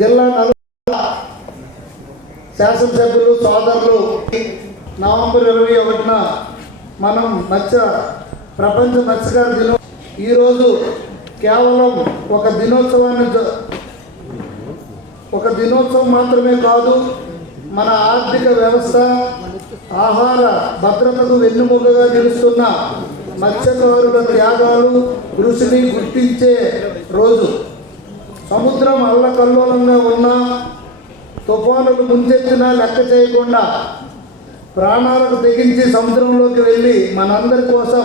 జిల్లా నలుగురు శాసనసభ్యులు సోదరులు నవంబర్ ఇరవై ఒకటిన మనం మత్స్య ప్రపంచ మత్స్యకార దినం. ఈరోజు కేవలం ఒక దినోత్సవాన్ని ఒక దినోత్సవం మాత్రమే కాదు మన ఆర్థిక వ్యవస్థ ఆహార భద్రతకు వెన్నుముకగా నిలుస్తున్న మత్స్యకారుల త్యాగాలు కృషిని గుర్తించే రోజు. సముద్రం అల్లకల్లోలంగా ఉన్న తుఫానులు ముంచెత్తినా లెక్క చేయకుండా ప్రాణాలకు తెగించి సముద్రంలోకి వెళ్ళి మనందరి కోసం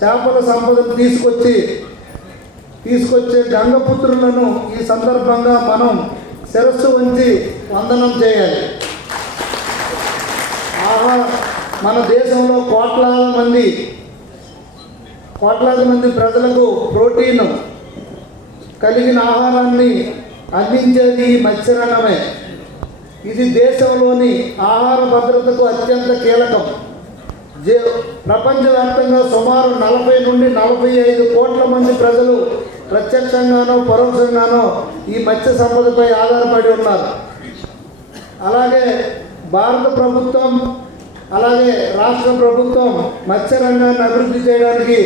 చేపల సంపదను తీసుకొచ్చి తీసుకొచ్చే గంగపుత్రులను ఈ సందర్భంగా మనం శిరస్సు వంచి వందనం చేయాలి. ఆహా మన దేశంలో కోట్లాది మంది కోట్లాది మంది ప్రజలకు ప్రోటీన్ కలిగిన ఆహారాన్ని అందించేది ఈ మత్స్యరంగమే ఇది దేశంలోని ఆహార భద్రతకు అత్యంత కీలకం. జే ప్రపంచవ్యాప్తంగా సుమారు నలభై నుండి నలభై ఐదు కోట్ల మంది ప్రజలు ప్రత్యక్షంగానో పరోక్షంగానో ఈ మత్స్య సంపదపై ఆధారపడి ఉన్నారు. అలాగే భారత ప్రభుత్వం అలాగే రాష్ట్ర ప్రభుత్వం మత్స్య రంగాన్ని అభివృద్ధి చేయడానికి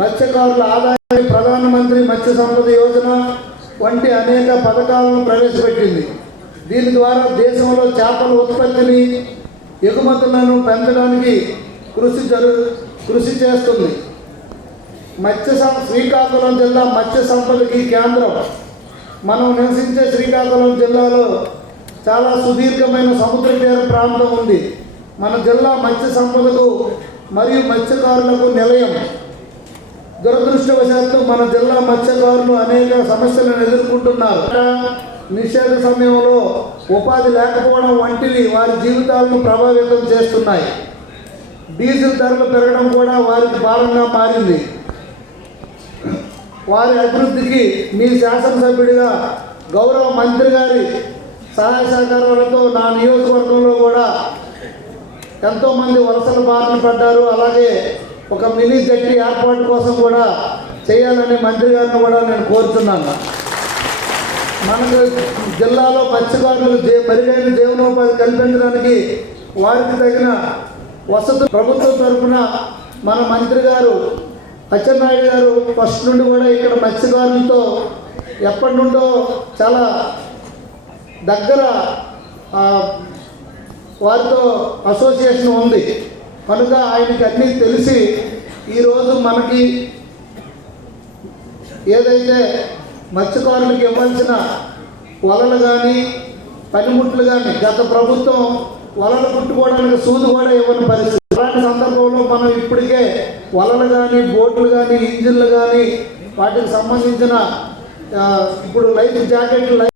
మత్స్యకారుల ఆదాయం ప్రధానమంత్రి మత్స్య సంపద యోజన వంటి అనేక పథకాలను ప్రవేశపెట్టింది. దీని ద్వారా దేశంలో చేపల ఉత్పత్తిని ఎగుమతులను పెంచడానికి కృషి జరు కృషి చేస్తుంది. మత్స్య సం- శ్రీకాకుళం జిల్లా మత్స్య సంపదకి కేంద్రం. మనం నివసించే శ్రీకాకుళం జిల్లాలో చాలా సుదీర్ఘమైన సముద్ర తీర ప్రాంతం ఉంది. మన జిల్లా మత్స్య సంపదకు మరియు మత్స్యకారులకు నిలయం. దురదృష్టవశాత్తు మన జిల్లా మత్స్యకారులు అనేక సమస్యలను ఎదుర్కొంటున్నారు. నిషేధ సమయంలో ఉపాధి లేకపోవడం వంటివి వారి జీవితాలను ప్రభావితం చేస్తున్నాయి. డీజిల్ ధరలు పెరగడం కూడా వారికి భారంగా మారింది. వారి అభివృద్ధికి మీ శాసనసభ్యుడిగా గౌరవ మంత్రి గారి సహాయ సహకారాలతో నా నియోజకవర్గంలో కూడా ఎంతోమంది వలసల బారిన పడ్డారు. అలాగే ఒక మినీ జట్టి ఏర్పాటు కోసం కూడా చేయాలని మంత్రి గారిని కూడా నేను కోరుతున్నాను. మనకు జిల్లాలో మత్స్యకారులు జీ మెరుగైన జీవనోపాధి కల్పించడానికి వారికి తగిన వసతి ప్రభుత్వం తరఫున మన మంత్రి గారు అచ్చెన్నాయుడు గారు ఫస్ట్ నుండి కూడా ఇక్కడ మత్స్యకారులతో ఎప్పటి నుండో చాలా దగ్గర వారితో అసోసియేషన్ ఉంది. కనుక ఆయనకి అన్నీ తెలిసి ఈరోజు మనకి ఏదైతే మత్స్యకారులకు ఇవ్వాల్సిన వలలు కానీ పనిముట్లు కానీ గత ప్రభుత్వం వలలు కుట్టుకోవడానికి సూది కూడా ఇవ్వని పరిస్థితి. అలాంటి సందర్భంలో మనం ఇప్పటికే వలలు కానీ బోట్లు కానీ ఇంజిన్లు కానీ వాటికి సంబంధించిన ఇప్పుడు లైఫ్ జాకెట్లు